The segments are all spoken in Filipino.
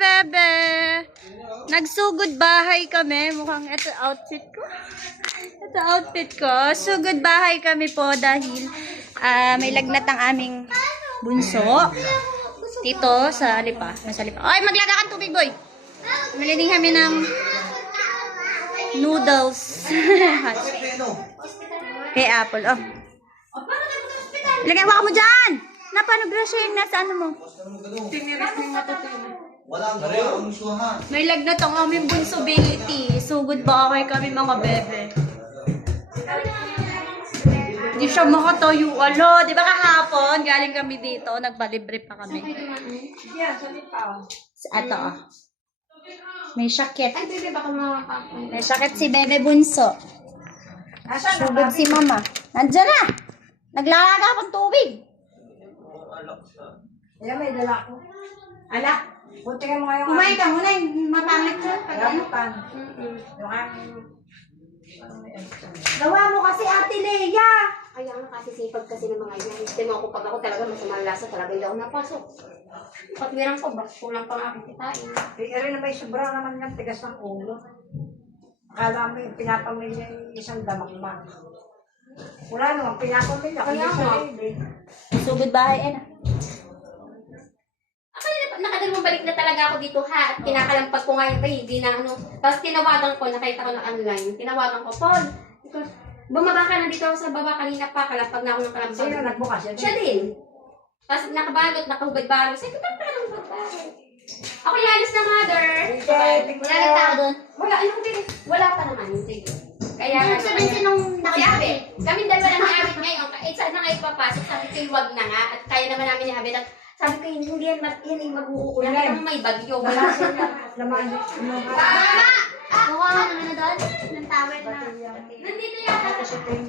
bebe. Nagsugod bahay kami. Mukhang ito outfit ko. Ito outfit ko. Sugod bahay kami po dahil may lagnat ang aming bunso. Dito sa lipa. Nasa lipa. Ay, maglaga kang tubig, boy. Maliling kami ng noodles. Kay Apple. Oh. Ilagay mo mo dyan! Napano grasya yung nasa ano mo? Tiniris ng matutunan. May lagnat ang aming bunsobility. Sugod ba kami mga bebe? Hindi siya makatayo. Alo, di ba kahapon? Galing kami dito. Nagpalibre pa kami. Ato ah. May sakit. Ay, bebe, baka makakapon. May sakit si bebe bunso. Sugod si mama. Nandiyan na! Naglalaga akong tubig. Ayan, may dala ko. Ala, Buti ka mo ngayon. kumain ka muna yung mapangit ko. Rambutan. Yung aming... Gawa mo kasi Ate Leia. Kaya nga kasi sipag kasi ng mga yan. Timo ako pag ako talaga masama lasa talaga hindi ako napasok. Patwirang ko ba? Kulang pa nga aking kitain. Rin na may sobra naman ng tigas ng ulo. Akala mo yung pinapamilya yung isang damak pa. Wala naman, pinapamilya. Kaya nga. Sugod bahay na. Ako nakadalawang balik na talaga ako dito ha. At kinakalampag ko nga yung hindi na ano. Tapos tinawagan ko, nakita ko ng online. Tinawagan ko, Paul. Bumaba ka na dito ako sa baba kanina pa. Kalampag na ako ng kalampag. Sino nagbukas yan? Siya din. Tapos nakabalot, nakahubad-balot. Sabi ko, ba't ka nang hubad-balot? Ako yalis na mother. Wala na tao doon. Wala, ano ko din? Wala pa naman. Sige. Kaya ano, sabihin nung nakiabi. Kami dalawa lang ni Abit ngayon. Saan na kayo papasok? Sabi ko, wag na nga. At kaya naman namin ni Abit. At sabi ko, hindi yan yung mag-uulan. Kaya may bagyo. Wala siya na. Laman. Mama! Mukha nga naman na doon. Ng towel na. Nandito yata.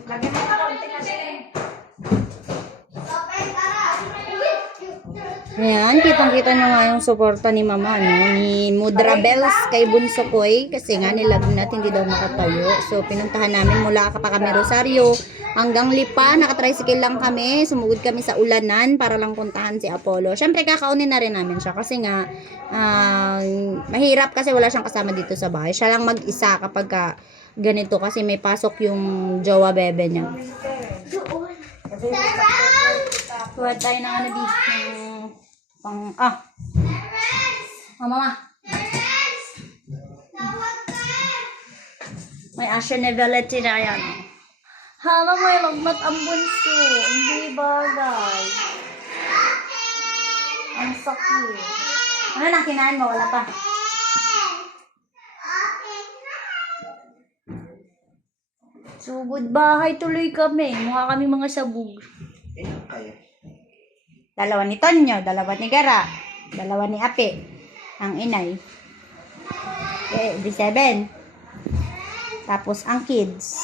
Lagyan mo ka konti kasi. Ayan, kitang-kita nyo nga yung suporta ni mama, no? Ni Mudra Bells kay Bunso Koy. Kasi nga nilagnat, hindi daw makatayo. So, pinuntahan namin mula pa kami Rosario hanggang Lipa. Nakatricycle lang kami. Sumugod kami sa ulanan para lang puntahan si Apollo. Siyempre, kakaunin na rin namin siya. Kasi nga, mahirap kasi wala siyang kasama dito sa bahay. Siya lang mag-isa kapag ganito. Kasi may pasok yung jowa bebe niya. Tuwad tayo ng ano dito. Mama. May asyonibility na yan. Hala, may lagmat ang bunso. Hindi bagay. Ang sakit. Ano na kinain mo? Wala pa. Sugod bahay tuloy kami. Mukha kami mga sabog. Dalawa ni Tonyo, dalawa ni Gara, dalawa ni Ape, ang inay. Okay, 7. Tapos ang kids,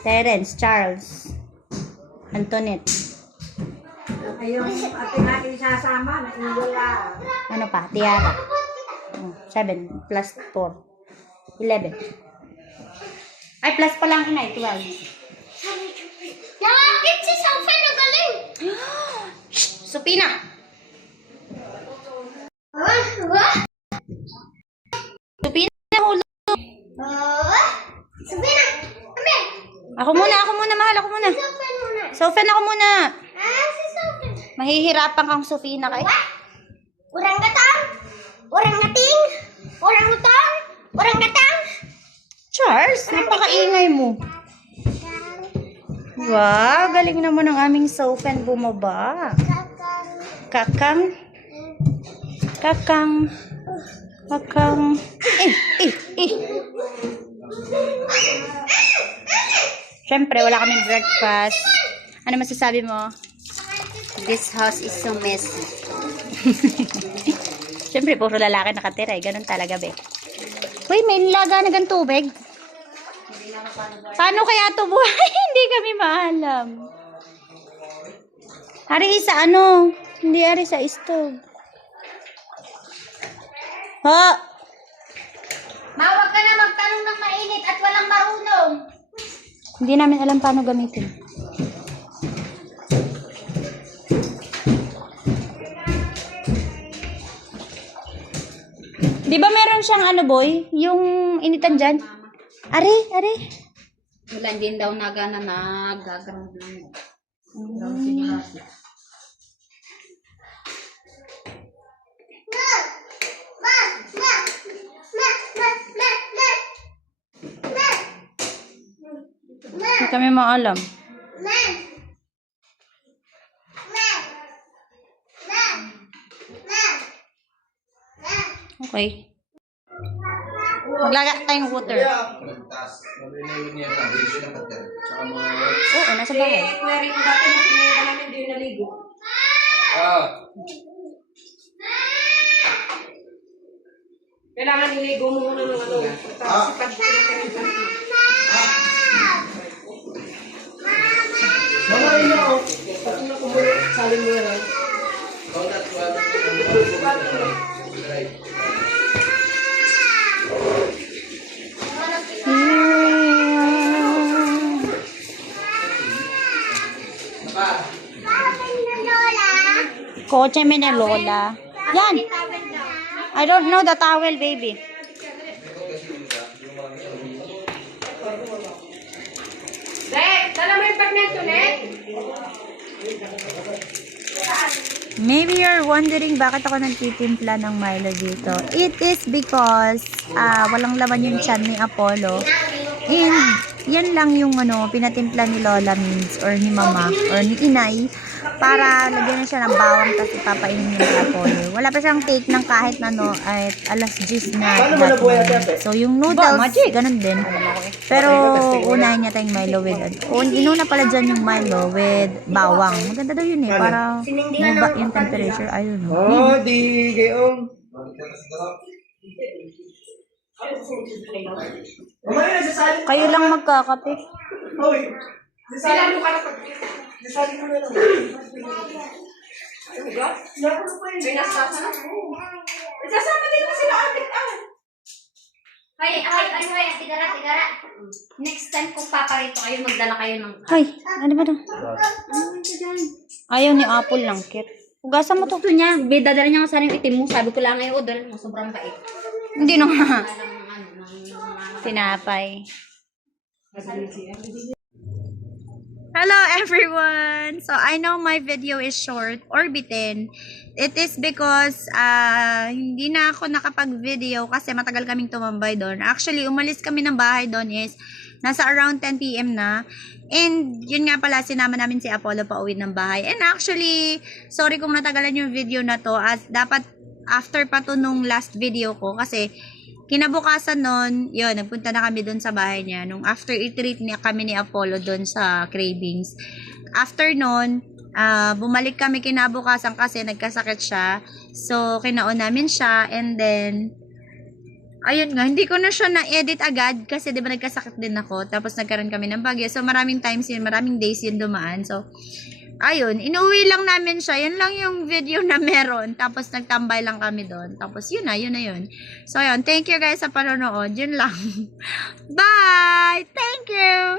Terence, Charles, Antoinette. Ayun, ating natin sasama, naiwala. Ano pa? Tiara. 7 plus 4. 11. Ay, plus pa lang inay, 12. Yakit si Sophie na galing! Supina! Supina, hulog! Sophie na! Ako muna, mahal, ako muna. Sofen, ako muna. Si Sophie. Mahihirapan kang Supina kay. Orang-gatang! Orang-gating! Orang-utang! Orang-gatang! Charles, napakaingay mo. Wow, galing naman ang aming Sofen bumaba. Kakang. Kakang. Kakang. Siyempre, wala kaming breakfast. Ano masasabi mo? This house is so messy. Siyempre, puro lalaki nakatira. Ganun talaga, be. Uy, may laga na ganang tubig. Paano kaya ito buhay? Hindi kami maalam. Hari sa ano? Hindi hari sa stove. Ha? Mawag ka na magtanong ng mainit at walang marunong. Hindi namin alam paano gamitin. Di ba meron siyang ano, boy? Yung initan dyan? Are, are. Wala din daw nagana nagaground lang. Hindi kami maalam. Okay. Maglaga tayong water. Oo, nasa bahay. Pwede ko dati na pinira namin din naligo. Kailangan niligo mo muna ng ano. Tapos pag pinatinigan mo. Mama, ina o. Pag kumulot, salin mo yan. Kotse may na lola. Yan. I don't know the towel, baby. Dek, dala mo yung pagnet ko, Nek. Maybe you're wondering bakit ako nagtitimpla ng Milo dito. It is because walang laman yung chan ni Apollo. And yan lang yung pinatimpla ni Lola Means or ni Mama or ni Inay para lagyan na siya ng bawang tapos ipapainin niya ni Apollo. Wala pa siyang take ng kahit ay alas 10 na dati. So yung noodles, ganun din. Pero unahin niya tayong Milo with inuna pala dyan yung Milo with bawang. Maganda daw yun para maba yung temperature. I don't know. Oh, di gayong. Mamaya nasasalin. Kayo lang magkakape. Hoy. Nasasalin mo ka na pag. Nasasalin mo na lang. May nasasama. Isasama din mo sila amin. Ay, tigara. Next time kung paparito kayo, magdala kayo ng... Ay, ano ba to? Ayaw ni Apple lang, Kit. Hugasan mo to. Gusto niya, dadala niya nga sa rin itim mo. Sabi ko lang ngayon, dala mo, sobrang bait. Hindi na nga. Alam ng Tinapay. Hello everyone! So I know my video is short or bitin. It is because hindi na ako nakapag-video kasi matagal kaming tumambay doon. Actually, umalis kami ng bahay doon is nasa around 10 PM na. And yun nga pala, sinama namin si Apollo pa uwi ng bahay. And actually, sorry kung natagalan yung video na to as dapat after pa to nung last video ko kasi kinabukasan nun, yun, nagpunta na kami doon sa bahay niya. Nung after i-treat niya kami ni Apollo doon sa cravings. After nun, bumalik kami kinabukasan kasi nagkasakit siya. So, kinaon namin siya. And then, ayun nga, hindi ko na siya na-edit agad kasi di ba nagkasakit din ako. Tapos nagkaroon kami ng bagyo. So, maraming times yun, maraming days yun dumaan. So, ayun, inuwi lang namin siya. Yun lang yung video na meron. Tapos nagtambay lang kami doon. Tapos yun na yun. So ayun, thank you guys sa panonood. Yun lang. Bye! Thank you!